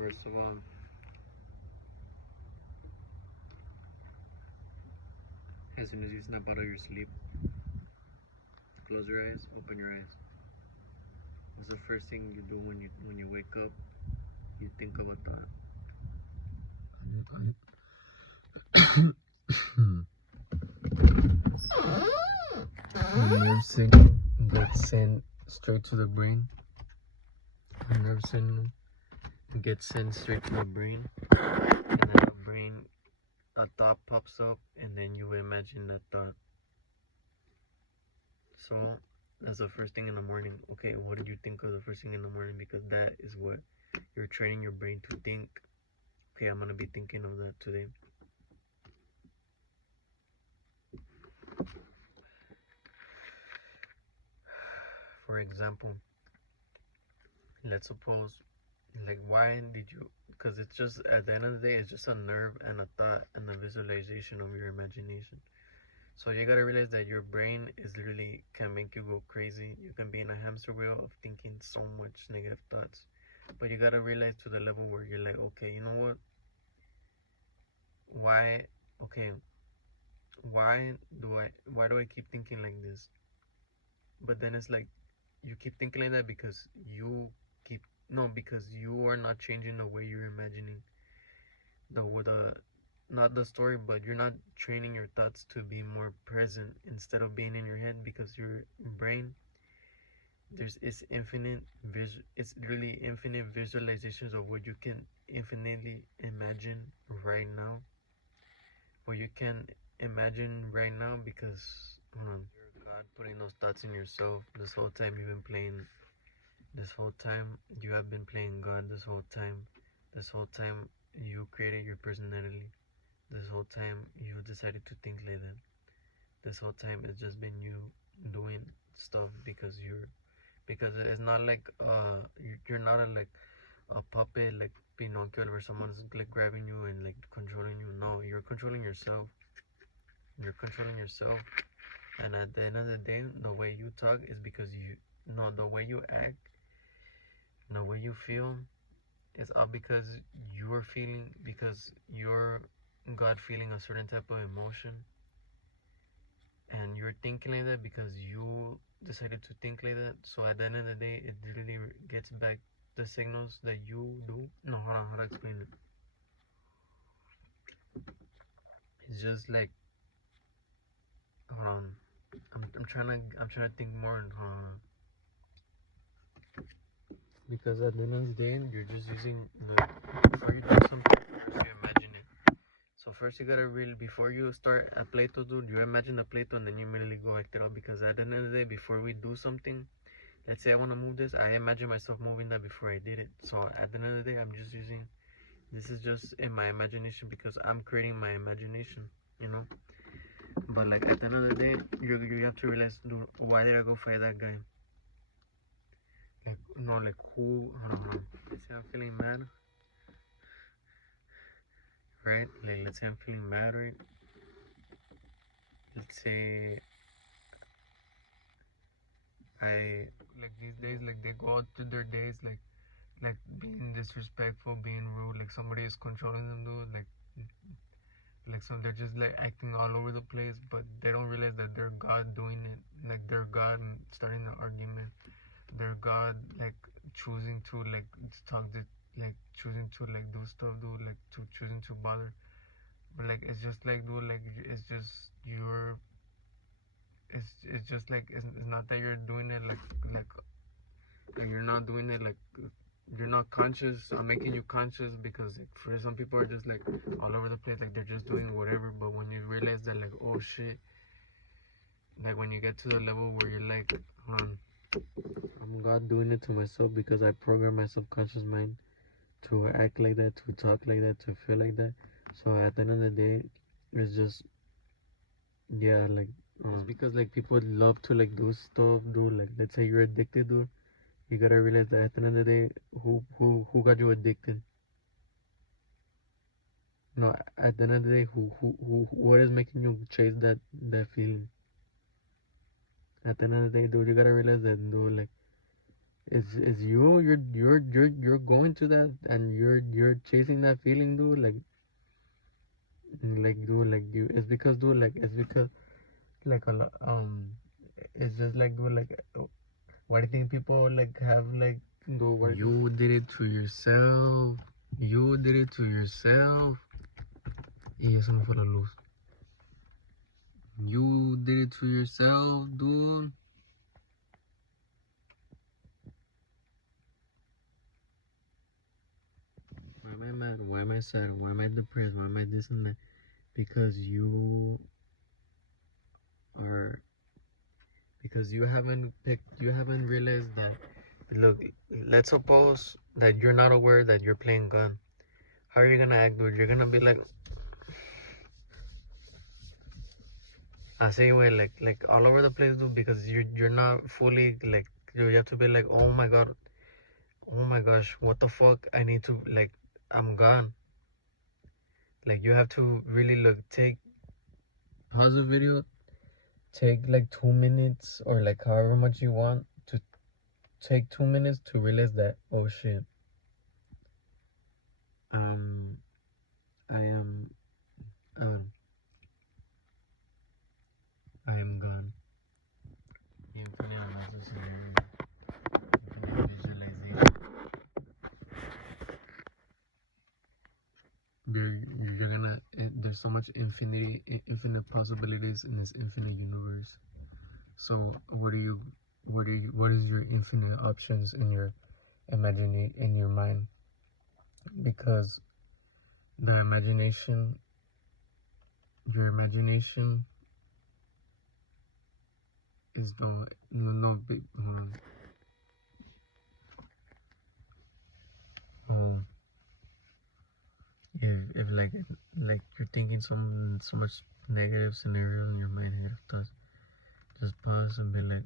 first of all, as soon as you snap out of your sleep, close your eyes, open your eyes. What's the first thing you do when you wake up? You think of a thought. Nerve signal gets sent straight to the brain. Nerve signal gets sent straight to the brain, and then the brain, a thought pops up, and then you imagine that thought. So that's the first thing in the morning. Okay, what did you think of the first thing in the morning? Because that is what you're training your brain to think. Okay, I'm gonna be thinking of that today. For example, let's suppose, like, why did you? Because it's just, at the end of the day, it's just a nerve and a thought and a visualization of your imagination. So you gotta realize that your brain is literally can make you go crazy. You can be in a hamster wheel of thinking so much negative thoughts. But you gotta realize to the level where you're like, okay, you know what? Why? Okay, why do I keep thinking like this? But then it's like you keep thinking like that because because you are not changing the way you're imagining the not the story, but you're not training your thoughts to be more present instead of being in your head, because your brain, it's really infinite visualizations of what you can infinitely imagine right now, what you can imagine right now, because you're God putting those thoughts in yourself. This whole time you've been playing, this whole time you have been playing God. This whole time you created your personality. This whole time you decided to think like that. This whole time it's just been you doing stuff because it's not like you're not a puppet like Pinocchio, where someone's like grabbing you and like controlling you. No, you're controlling yourself. You're controlling yourself. And at the end of the day, the way you talk is because the way you act, the way you feel is all because you're feeling, because you're God feeling a certain type of emotion, and you're thinking like that because you decided to think like that. So at the end of the day, it really gets back the signals that you do. No, hold on, how to explain it? It's just like, hold on, I'm trying to think more. Hold on. Because at the end of the day, you're just using before you do something, first you imagine it. So first you gotta really, before you start a pleito, dude, you imagine a pleito and then you immediately go act it out. Because at the end of the day, before we do something, let's say I want to move this, I imagine myself moving that before I did it. So at the end of the day, I'm just using, this is just in my imagination because I'm creating my imagination, you know. But like at the end of the day, you have to realize, dude, why did I go fight that guy? Like, no, like who? Hold on. Let's say I'm feeling mad, right? Like, let's say I'm feeling mad, right? Let's say I, like, these days, like, they go out to their days, like being disrespectful, being rude, like somebody is controlling them, dude. Like so they're just like acting all over the place, but they don't realize that they're God doing it. Like they're God starting the argument. They're God, like choosing to like talk to, like choosing to like do stuff, dude, like to choosing to bother. But like it's just like, dude, like it's just it's just like it's not that you're doing it like you're not doing it like you're not conscious. I'm making you conscious because like, for some people are just like all over the place, like they're just doing whatever. But when you realize that, like, oh shit, like when you get to the level where you're like, hold on, I'm God doing it to myself because I program my subconscious mind to act like that, to talk like that, to feel like that. So at the end of the day, it's just, yeah, like it's because like people love to like do stuff, do like, let's say you're addicted, dude. You gotta realize that at the end of the day, who got you addicted? No, at the end of the day, what is making you chase that feeling? At the end of the day, dude, you gotta realize that, dude, like It's you. You're going to that, and you're chasing that feeling, dude. Dude, like you. It's because, dude, like it's because, like a lot. It's just like, dude, like, why do you think people like have like, dude, what? You did it to yourself. You did it to yourself. Y eso no fue la luz. You did it to yourself, dude. Why am I mad? Why am I sad? Why am I depressed? Why am I this and that? Because are you haven't realized that. Look, let's suppose that you're not aware that you're playing gun. How are you gonna act, dude? You're gonna be like, I say way like all over the place, dude, because you're not fully like you have to be like, oh my god, oh my gosh, what the fuck? I need to like, I'm gone. Like you have to really look, take pause the video, take like 2 minutes or like however much you want to take 2 minutes to realize that, oh shit, um I am um I am gone. Infinite unnecessary, infinite visualization. You're gonna there's so much infinite possibilities in this infinite universe. So what is your infinite options in your in your mind? Because the imagination, your imagination is no big um if like you're thinking so much negative scenario in your mind, negative thoughts, just pause and be like,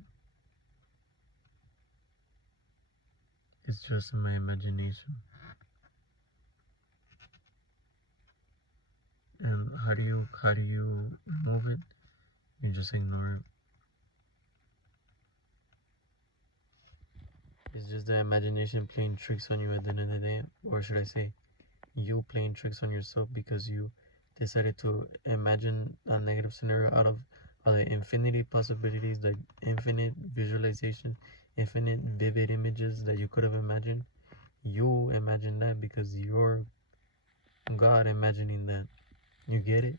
it's just in my imagination. And how do you remove it? You just ignore it. It's just the imagination playing tricks on you at the end of the day, or should I say, you playing tricks on yourself because you decided to imagine a negative scenario out of the infinity possibilities, like infinite visualization, infinite vivid images that you could have imagined. You imagine that because you're God imagining that. You get it?